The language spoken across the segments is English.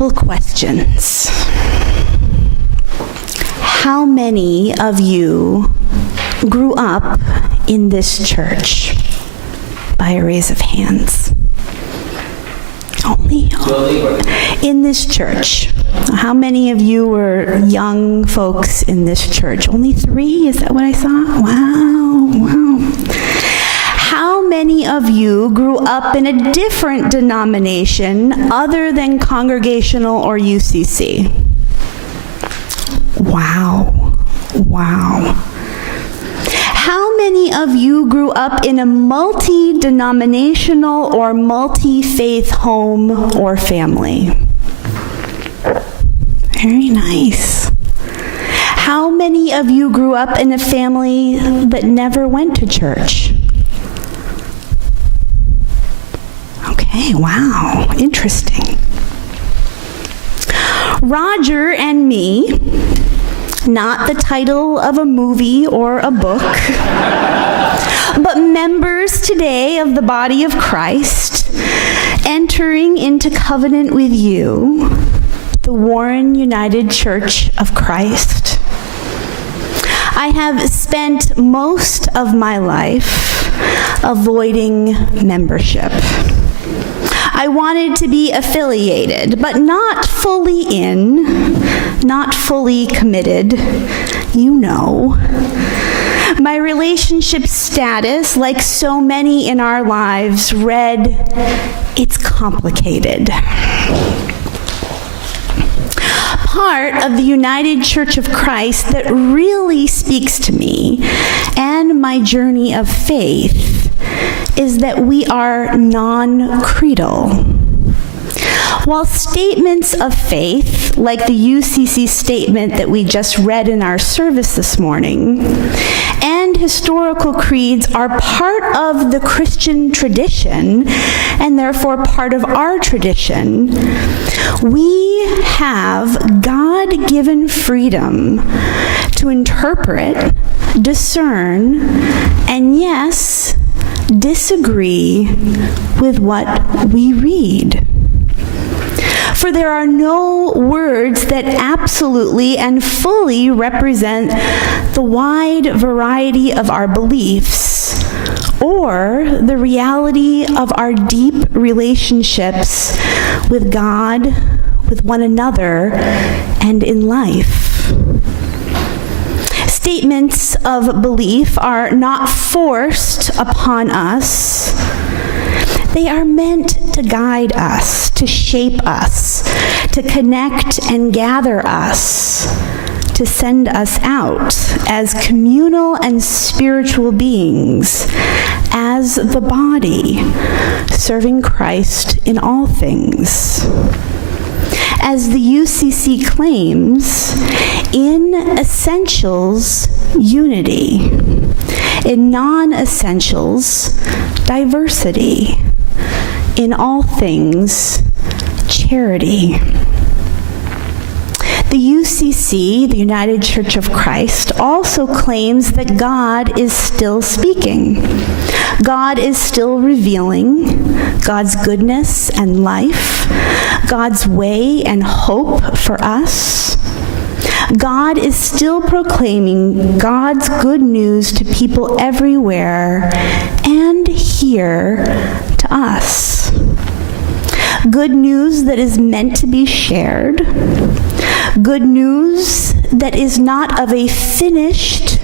couple questions. How many of you grew up in this church? By a raise of hands. Only in this church. How many of you were young folks in this church? Only 3? Is that what I saw? Wow. How many of you grew up in a different denomination other than Congregational or UCC? Wow. How many of you grew up in a multi-denominational or multi-faith home or family? Very nice. How many of you grew up in a family that never went to church? Okay, wow, interesting. Roger and me, not the title of a movie or a book, but members today of the body of Christ, entering into covenant with you, the Warren United Church of Christ. I have spent most of my life avoiding membership. I wanted to be affiliated, but not fully in, not fully committed. You know. My relationship status, like so many in our lives, read, "It's complicated." Part of the United Church of Christ that really speaks to me and my journey of faith is that we are non-creedal. While statements of faith, like the UCC statement that we just read in our service this morning, and historical creeds are part of the Christian tradition, and therefore part of our tradition, we have God-given freedom to interpret, discern, and yes, disagree with what we read. For there are no words that absolutely and fully represent the wide variety of our beliefs or the reality of our deep relationships with God, with one another, and in life. Statements of belief are not forced upon us. They are meant to guide us, to shape us, to connect and gather us, to send us out as communal and spiritual beings, as the body, serving Christ in all things. As the UCC claims, in essentials, unity. In non-essentials, diversity. In all things, charity. The UCC, the United Church of Christ, also claims that God is still speaking. God is still revealing God's goodness and life, God's way and hope for us. God is still proclaiming God's good news to people everywhere and here to us. Good news that is meant to be shared. Good news that is not of a finished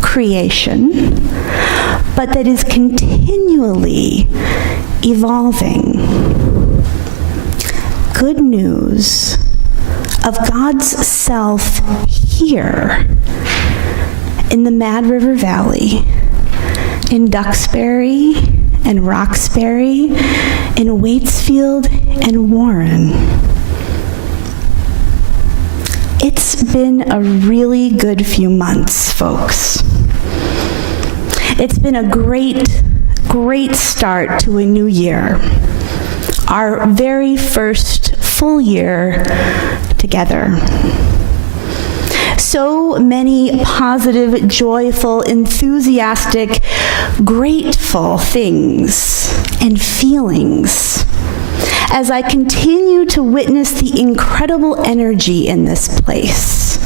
creation, but that is continually evolving. Good news of God's self here in the Mad River Valley, in Duxbury and Roxbury, in Waitsfield and Warren. It's been a really good few months, folks. It's been a great start to a new year. Our very first full year together. So many positive, joyful, enthusiastic, grateful things and feelings. as I continue to witness the incredible energy in this place,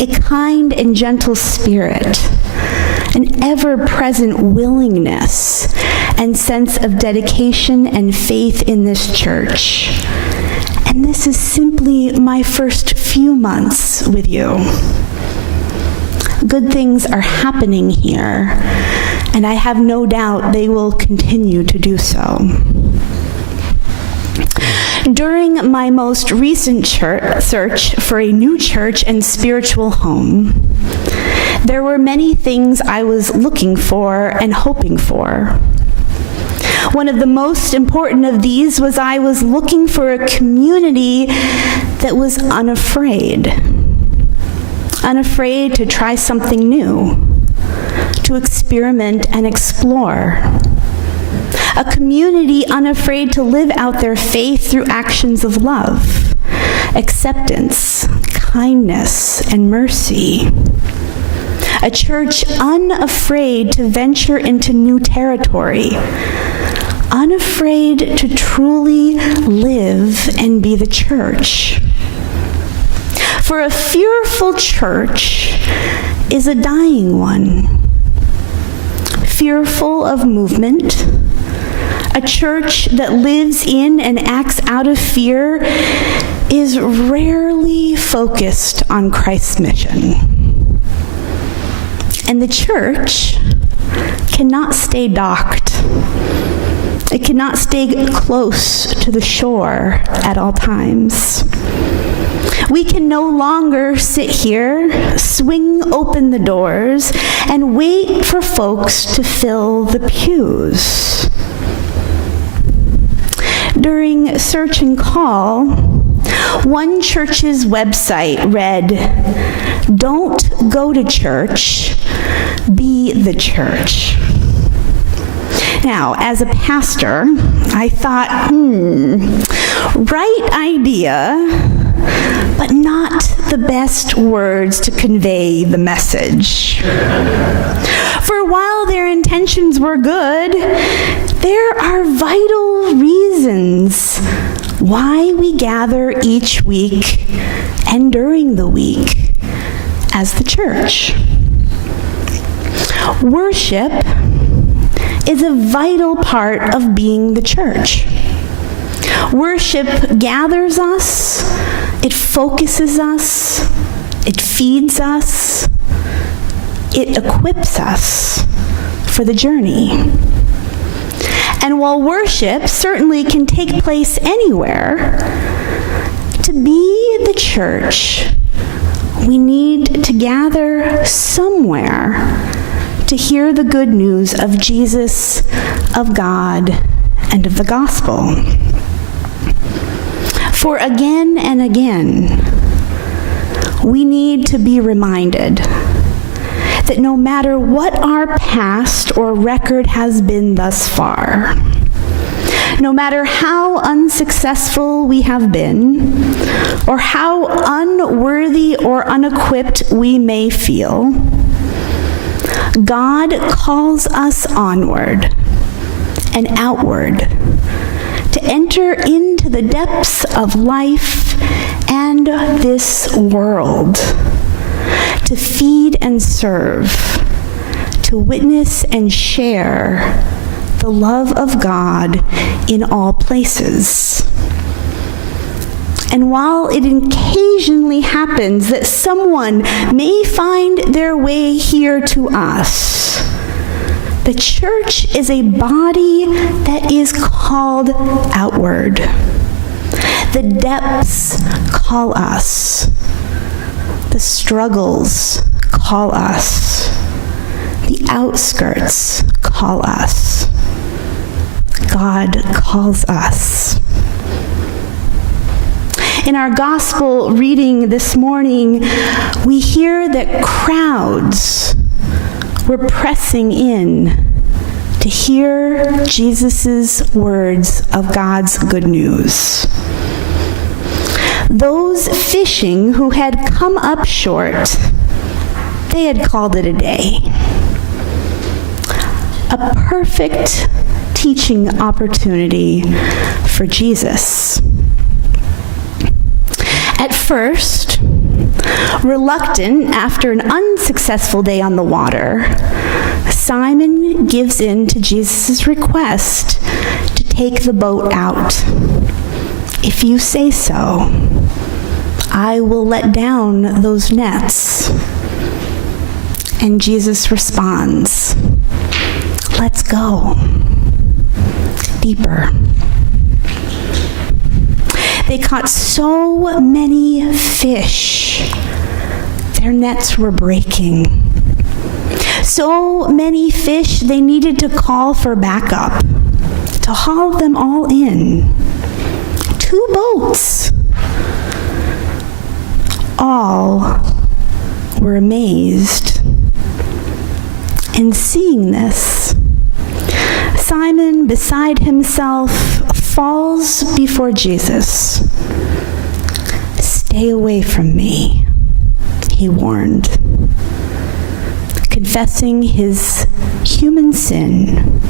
a kind and gentle spirit, an ever-present willingness and sense of dedication and faith in this church. And this is simply my first few months with you. Good things are happening here, and I have no doubt they will continue to do so. During my most recent search for a new church and spiritual home, there were many things I was looking for and hoping for. One of the most important of these was I was looking for a community that was unafraid to try something new, to experiment and explore. A community unafraid to live out their faith through actions of love, acceptance, kindness, and mercy. A church unafraid to venture into new territory, unafraid to truly live and be the church. For a fearful church is a dying one, fearful of movement. A church that lives in and acts out of fear is rarely focused on Christ's mission. And the church cannot stay docked. It cannot stay close to the shore at all times. We can no longer sit here, swing open the doors, and wait for folks to fill the pews. During search and call, one church's website read, "Don't go to church, be the church." Now, as a pastor, I thought, right idea, but not the best words to convey the message. For while their intentions were good, there are vital reasons why we gather each week and during the week as the church. Worship is a vital part of being the church. Worship gathers us, it focuses us, it feeds us, it equips us for the journey. And while worship certainly can take place anywhere, to be the church, we need to gather somewhere to hear the good news of Jesus, of God, and of the gospel. For again and again, we need to be reminded that no matter what our past or record has been thus far, no matter how unsuccessful we have been, or how unworthy or unequipped we may feel, God calls us onward and outward to enter into the depths of life and this world, to feed and serve, to witness and share the love of God in all places. And while it occasionally happens that someone may find their way here to us, the church is a body that is called outward. The depths call us. The struggles call us. The outskirts call us. God calls us. In our gospel reading this morning, we hear that crowds were pressing in to hear Jesus' words of God's good news. Those fishing who had come up short, they had called it a day. A perfect teaching opportunity for Jesus. At first, reluctant after an unsuccessful day on the water, Simon gives in to Jesus' request to take the boat out. "If you say so, I will let down those nets." And Jesus responds, "Let's go." Deeper. They caught so many fish, their nets were breaking. So many fish, they needed to call for backup to haul them all in. 2 boats. All were amazed. And seeing this, Simon, beside himself, falls before Jesus. "Stay away from me," he warned, confessing his human sin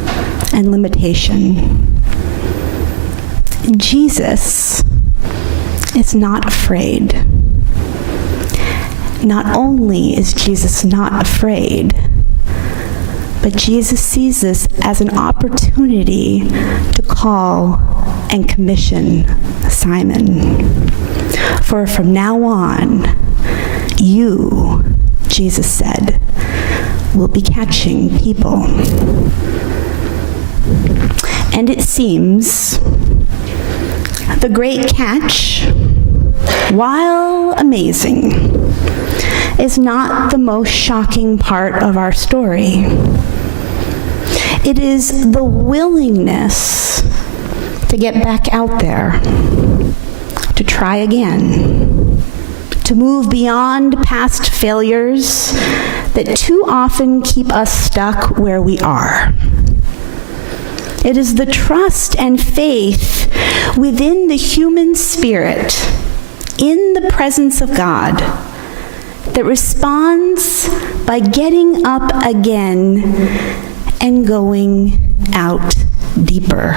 and limitation. Jesus is not afraid. Not only is Jesus not afraid, but Jesus sees this as an opportunity to call and commission Simon. "For from now on, you," Jesus said, "will be catching people." And it seems the great catch, while amazing, is not the most shocking part of our story. It is the willingness to get back out there, to try again, to move beyond past failures that too often keep us stuck where we are. It is the trust and faith within the human spirit in the presence of God that responds by getting up again and going out deeper.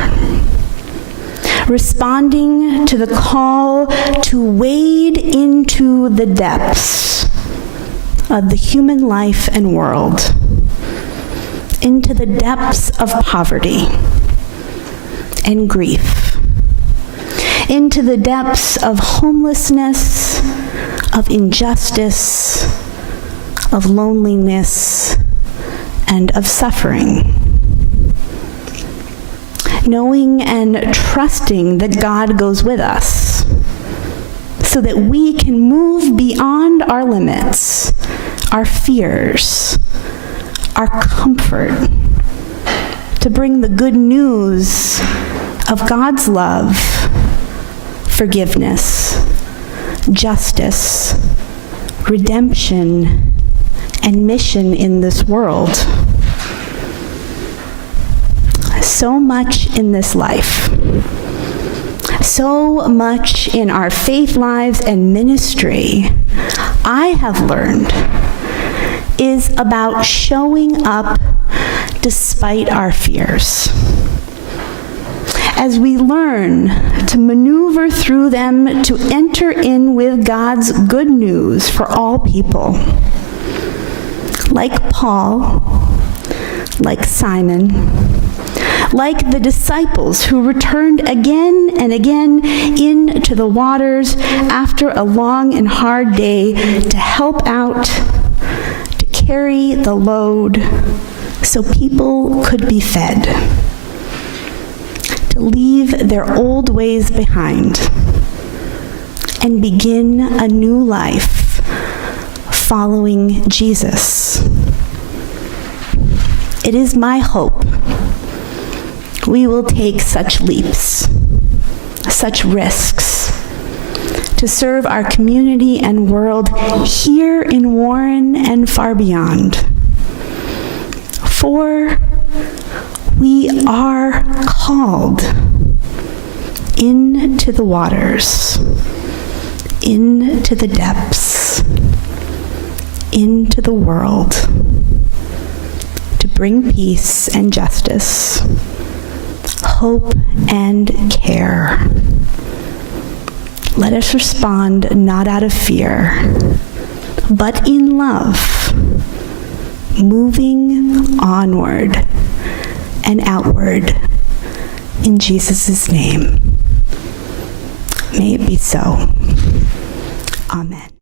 Responding to the call to wade into the depths of the human life and world, into the depths of poverty and grief, into the depths of homelessness, of injustice, of loneliness, and of suffering. Knowing and trusting that God goes with us so that we can move beyond our limits, our fears, our comfort, to bring the good news of God's love, forgiveness, justice, redemption, and mission in this world. So much in this life, so much in our faith lives and ministry, I have learned, is about showing up despite our fears. As we learn to maneuver through them to enter in with God's good news for all people. Like Paul, like Simon, like the disciples who returned again and again into the waters after a long and hard day to help out, to carry the load so people could be fed, to leave their old ways behind and begin a new life following Jesus. It is my hope we will take such leaps, such risks, to serve our community and world here in Warren and far beyond. For we are called into the waters, into the depths, into the world, to bring peace and justice, hope, and care. Let us respond not out of fear, but in love, moving onward and outward in Jesus' name. May it be so. Amen.